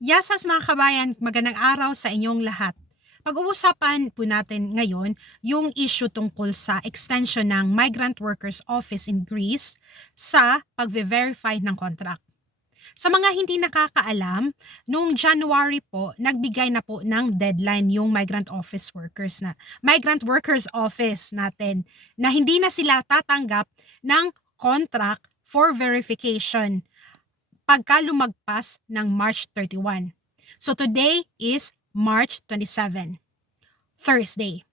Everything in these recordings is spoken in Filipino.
Yasas mga kabayan, magandang araw sa inyong lahat. Pag-uusapan po natin ngayon yung issue tungkol sa extension ng Migrant Workers Office in Greece sa pag-verify ng contract. Sa mga hindi nakakaalam, noong January po, nagbigay na po ng deadline yung Migrant Workers Office natin na hindi na sila tatanggap ng contract for verification pagka lumagpas ng March 31. So today is March 27, Thursday.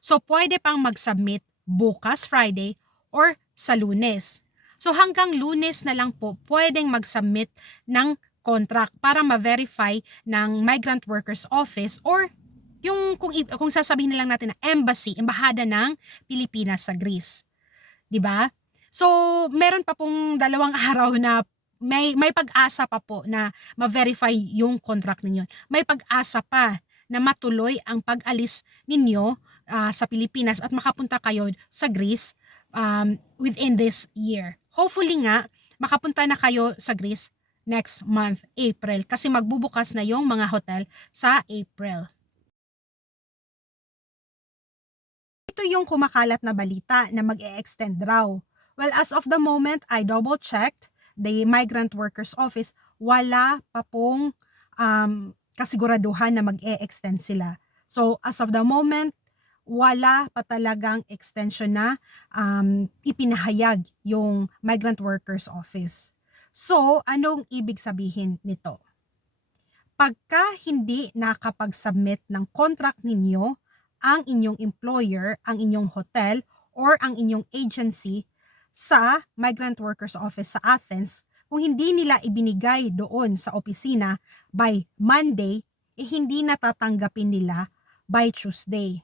So pwede pang mag-submit bukas Friday or sa Lunes. So hanggang Lunes na lang po pwedeng mag-submit ng contract para ma-verify ng Migrant Workers Office or yung kung sasabihin na lang natin na embahada ng Pilipinas sa Greece, 'di ba? So meron pa pong 2 araw na may pag-asa pa po na ma-verify yung contract ninyo. May pag-asa pa na matuloy ang pag-alis ninyo sa Pilipinas at makapunta kayo sa Greece within this year. Hopefully nga, makapunta na kayo sa Greece next month, April, kasi magbubukas na yung mga hotel sa April. Ito yung kumakalat na balita na mag-e-extend raw. Well, as of the moment, I double-checked the Migrant Workers Office, wala pa pong kasiguraduhan na mag-e-extend sila. So, as of the moment, wala pa talagang extension na ipinahayag yung Migrant Workers Office. So, anong ibig sabihin nito? Pagka hindi nakapag-submit ng contract ninyo, ang inyong employer, ang inyong hotel, or ang inyong agency sa Migrant Workers Office sa Athens, kung hindi nila ibinigay doon sa opisina by Monday, hindi natatanggapin nila by Tuesday.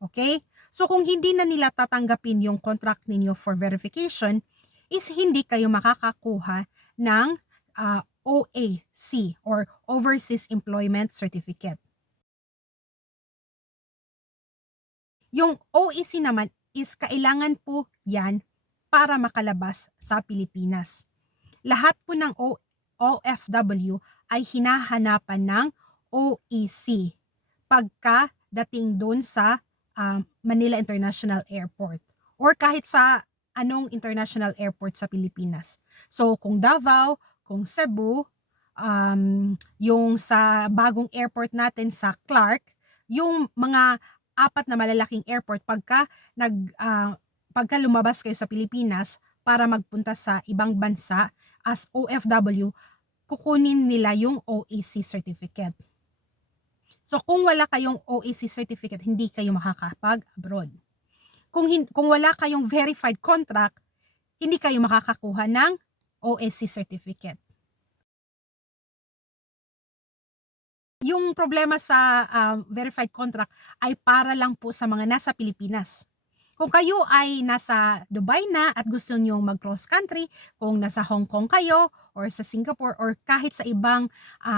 Okay? So kung hindi na nila tatanggapin yung contract ninyo for verification, is hindi kayo makakakuha ng OAC or Overseas Employment Certificate. Yung OEC naman is kailangan po yan para makalabas sa Pilipinas. Lahat po ng OFW ay hinahanapan ng OEC pagka dating doon sa Manila International Airport or kahit sa anong international airport sa Pilipinas. So kung Davao, kung Cebu, yung sa bagong airport natin sa Clark, yung mga 4 na malalaking airport pagka lumabas kayo sa Pilipinas para magpunta sa ibang bansa as OFW, kukunin nila yung OAC certificate. So kung wala kayong OAC certificate, hindi kayo makakapag-abroad. Kung wala kayong verified contract, hindi kayo makakakuha ng OAC certificate. Yung problema sa verified contract ay para lang po sa mga nasa Pilipinas. Kung kayo ay nasa Dubai na at gusto nyo mag-cross country, kung nasa Hong Kong kayo or sa Singapore or kahit sa ibang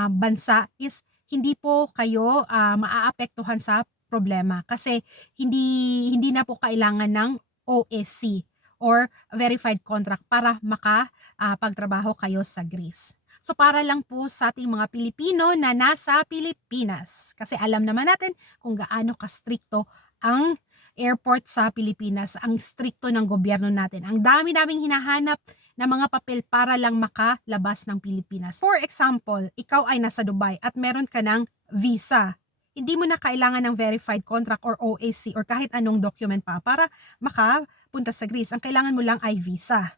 bansa, is hindi po kayo maaapektuhan sa problema kasi hindi na po kailangan ng OSC or verified contract para makapagtrabaho kayo sa Greece. So para lang po sa ating mga Pilipino na nasa Pilipinas. Kasi alam naman natin kung gaano ka-stricto ang airport sa Pilipinas, ang stricto ng gobyerno natin. Ang dami-daming hinahanap na mga papel para lang makalabas ng Pilipinas. For example, ikaw ay nasa Dubai at meron ka ng visa. Hindi mo na kailangan ng verified contract or OAC or kahit anong document pa para makapunta sa Greece. Ang kailangan mo lang ay visa.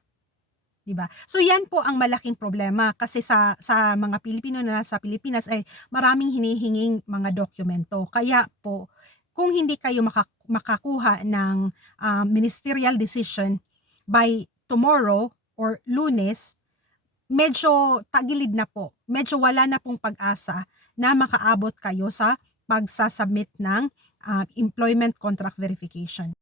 Diba? So yan po ang malaking problema kasi sa mga Pilipino na nasa Pilipinas ay maraming hinihinging mga dokumento. Kaya po kung hindi kayo makakuha ng ministerial decision by tomorrow or Lunes, medyo tagilid na po. Medyo wala na pong pag-asa na makaabot kayo sa pagsasubmit ng employment contract verification.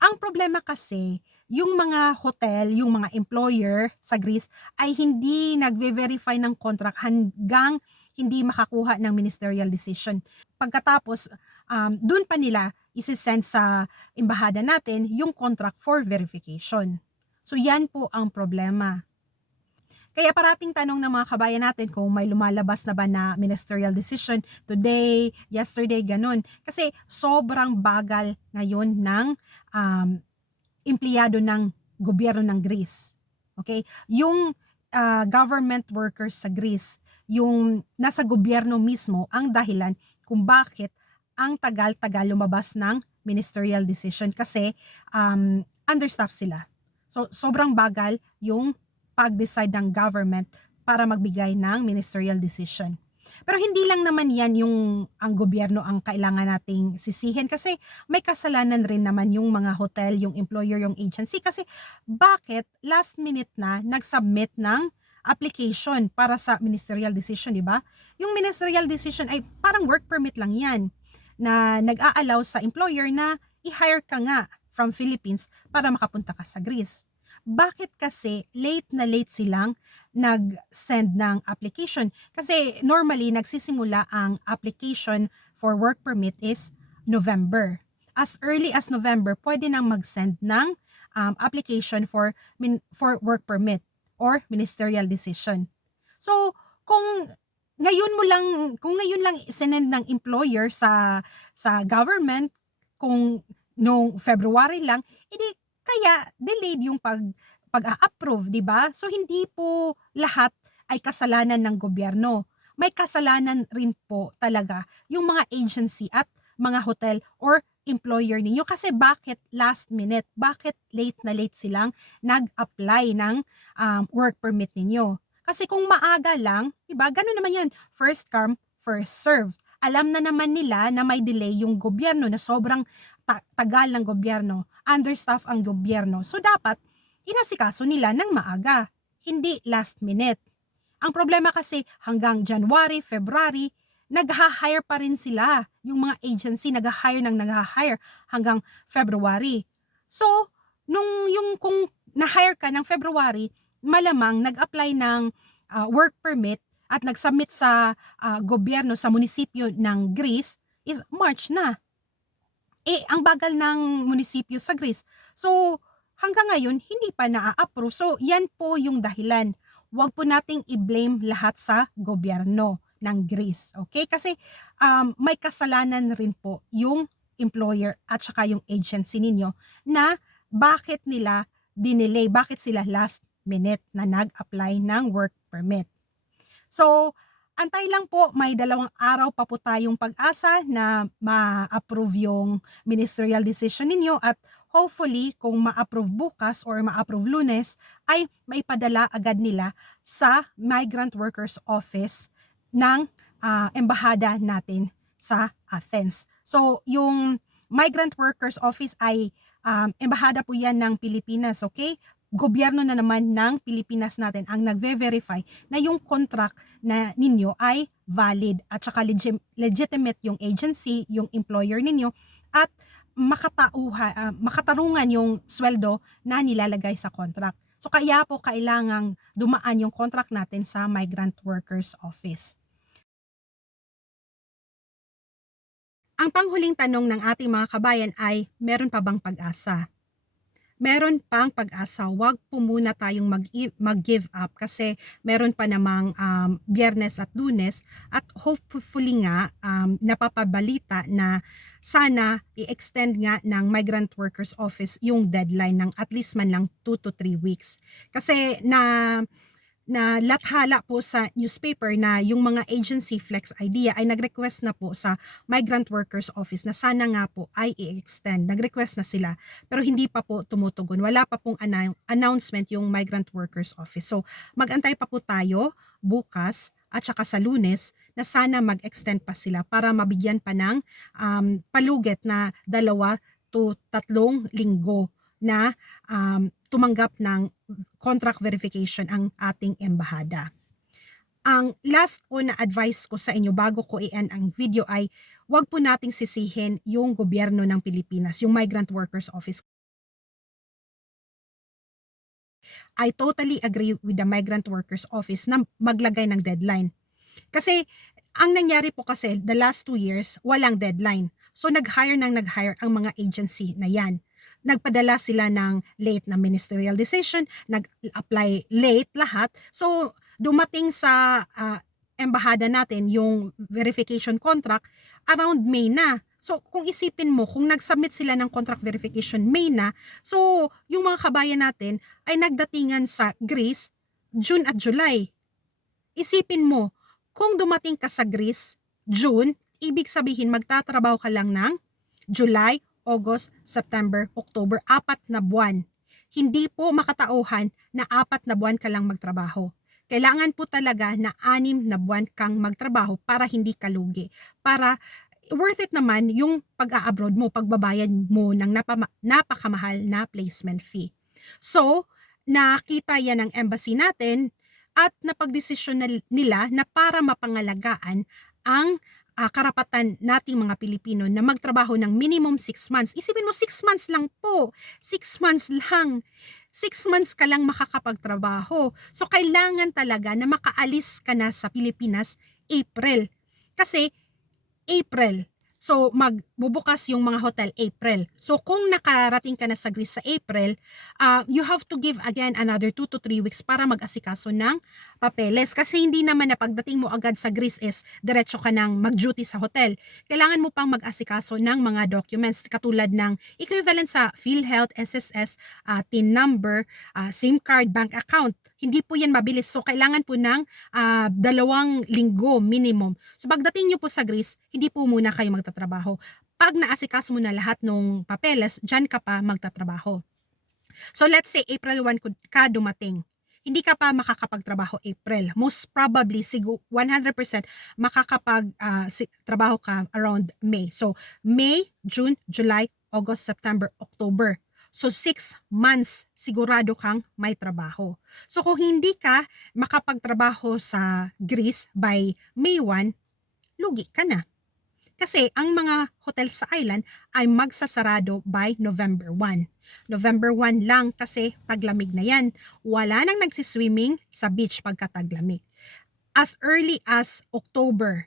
Ang problema kasi, yung mga hotel, yung mga employer sa Greece ay hindi nagve-verify ng contract hanggang hindi makakuha ng ministerial decision. Pagkatapos, dun pa nila isi-send sa embahada natin yung contract for verification. So yan po ang problema. Kaya parating tanong ng mga kabayan natin kung may lumalabas na ba na ministerial decision today, yesterday, ganun. Kasi sobrang bagal ngayon ng empleyado ng gobyerno ng Greece. Okay? Yung government workers sa Greece, yung nasa gobyerno mismo ang dahilan kung bakit ang tagal-tagal lumabas ng ministerial decision kasi understaffed sila. So sobrang bagal yung pag-decide ng government para magbigay ng ministerial decision. Pero hindi lang naman yan yung ang gobyerno ang kailangan nating sisihin kasi may kasalanan rin naman yung mga hotel, yung employer, yung agency kasi bakit last minute na nag-submit ng application para sa ministerial decision, di ba? Yung ministerial decision ay parang work permit lang yan na nag-a-allow sa employer na i-hire ka nga from Philippines para makapunta ka sa Greece. Bakit kasi late na late silang nag-send ng application? Kasi normally nagsisimula ang application for work permit is November. As early as November, pwede nang mag-send ng application for work permit or ministerial decision. So, kung ngayon lang sinend ng employer sa government, kung noong February lang, edi kaya delayed yung pag-a-approve, di ba? So hindi po lahat ay kasalanan ng gobyerno. May kasalanan rin po talaga yung mga agency at mga hotel or employer ninyo kasi bakit last minute, bakit late na late silang nag-apply ng work permit ninyo. Kasi kung maaga lang, di ba, gano'n naman yun, first come, first serve. Alam na naman nila na may delay yung gobyerno na sobrang tagal ng gobyerno, understaff ang gobyerno. So dapat inasikaso nila ng maaga, hindi last minute. Ang problema kasi hanggang January, February, nag-hire pa rin sila. Yung mga agency nag-hire hanggang February. So, kung na-hire ka ng February, malamang nag-apply ng work permit at nag-submit sa gobyerno, sa munisipyo ng Greece is March na. Ang bagal ng munisipyo sa Greece. So, hanggang ngayon, hindi pa na-approve. So, yan po yung dahilan. Huwag po nating i-blame lahat sa gobyerno ng Greece. Okay? Kasi may kasalanan rin po yung employer at saka yung agency ninyo na bakit nila dinelay, bakit sila last minute na nag-apply ng work permit. So, antay lang po, may 2 araw pa po tayong pag-asa na ma-approve yung ministerial decision ninyo at hopefully kung ma-approve bukas or ma-approve Lunes ay maipadala agad nila sa Migrant Workers Office ng embahada natin sa Athens. So, yung Migrant Workers Office ay embahada po yan ng Pilipinas, okay? Gobyerno na naman ng Pilipinas natin ang nagve-verify na yung contract na ninyo ay valid at saka legitimate yung agency, yung employer ninyo at makatarungan yung sweldo na nilalagay sa contract. So kaya po kailangang dumaan yung contract natin sa Migrant Workers Office. Ang panghuling tanong ng ating mga kabayan ay, meron pa bang pag-asa? Meron pang pag-asa, wag po muna tayong mag-give up kasi meron pa namang Biyernes at Lunes at hopefully nga napapabalita na sana i-extend nga ng Migrant Workers Office yung deadline ng at least man lang 2 to 3 weeks. Kasi na lathala po sa newspaper na yung mga agency Flex Idea ay nag-request na po sa Migrant Workers Office na sana nga po ay i-extend. Nag-request na sila pero hindi pa po tumutugon. Wala pa pong announcement yung Migrant Workers Office. So mag-antay pa po tayo bukas at saka sa Lunes na sana mag-extend pa sila para mabigyan pa ng palugit na 2 to 3 linggo na tumanggap ng contract verification ang ating embahada. Ang last po na advice ko sa inyo bago ko i-end ang video ay wag po nating sisihin yung gobyerno ng Pilipinas, yung Migrant Workers Office. I totally agree with the Migrant Workers Office na maglagay ng deadline. Kasi ang nangyari po kasi the last 2 years, walang deadline. So nag-hire ang mga agency na yan. nagpadala sila ng late na ministerial decision, nag-apply late lahat. So, dumating sa embahada natin yung verification contract around May na. So, kung isipin mo, kung nag-submit sila ng contract verification May na, so, yung mga kabayan natin ay nagdatingan sa Greece June at July. Isipin mo, kung dumating ka sa Greece June, ibig sabihin magtatrabaho ka lang ng July, August, September, October, 4 na buwan. Hindi po makatauhan na 4 na buwan ka lang magtrabaho. Kailangan po talaga na 6 na buwan kang magtrabaho para hindi ka lugi. Para worth it naman yung pag-a-abroad mo, pagbabayad mo ng napakamahal na placement fee. So, nakita yan ng embassy natin at napagdesisyon nila na para mapangalagaan ang karapatan nating mga Pilipino na magtrabaho ng minimum 6 months. Isipin mo, 6 months lang po. 6 months lang. 6 months ka lang makakapagtrabaho. So, kailangan talaga na makaalis ka na sa Pilipinas April. Kasi, April. So, magbubukas yung mga hotel April. So, kung nakarating ka na sa Greece sa April, you have to give again another 2 to 3 weeks para mag-asikaso ng papeles. Kasi hindi naman na pagdating mo agad sa Greece is diretso ka nang mag-duty sa hotel. Kailangan mo pang mag-asikaso ng mga documents katulad ng equivalent sa PhilHealth, SSS, TIN number, SIM card, bank account. Hindi po yan mabilis. So, kailangan po ng 2 linggo minimum. So, pagdating nyo po sa Greece, hindi po muna kayo magtatrabaho. Pag naasikaso mo na lahat ng papeles, dyan ka pa magtatrabaho. So, let's say April 1 ka dumating. Hindi ka pa makakapagtrabaho April. Most probably, 100% makakapagtrabaho ka around May. So, May, June, July, August, September, October. So, 6 months sigurado kang may trabaho. So, kung hindi ka makapagtrabaho sa Greece by May 1, lugi ka na. Kasi ang mga hotel sa island ay magsasarado by November 1. November 1 lang kasi taglamig na yan. Wala nang nagsiswimming sa beach pagka taglamig. As early as October,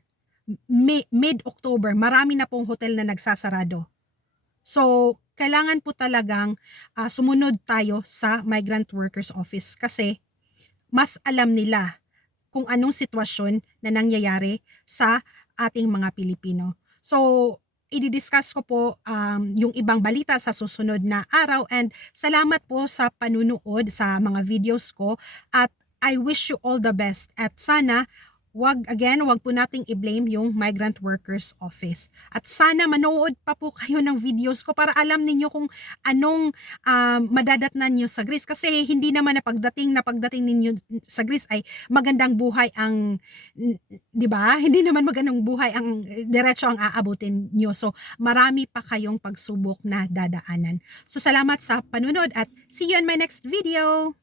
mid-October, marami na pong hotel na nagsasarado. So, kailangan po talagang sumunod tayo sa Migrant Workers Office kasi mas alam nila kung anong sitwasyon na nangyayari sa ating mga Pilipino. So, i-discuss ko po yung ibang balita sa susunod na araw and salamat po sa panunood sa mga videos ko at I wish you all the best at sana wag po nating i-blame yung Migrant Workers Office. At sana manood pa po kayo ng videos ko para alam ninyo kung anong madadatnan nyo sa Greece. Kasi hindi naman na pagdating ninyo sa Greece ay magandang buhay ang, di ba? Hindi naman magandang buhay ang diretso ang aabutin nyo. So, marami pa kayong pagsubok na dadaanan. So, salamat sa panunod at see you in my next video!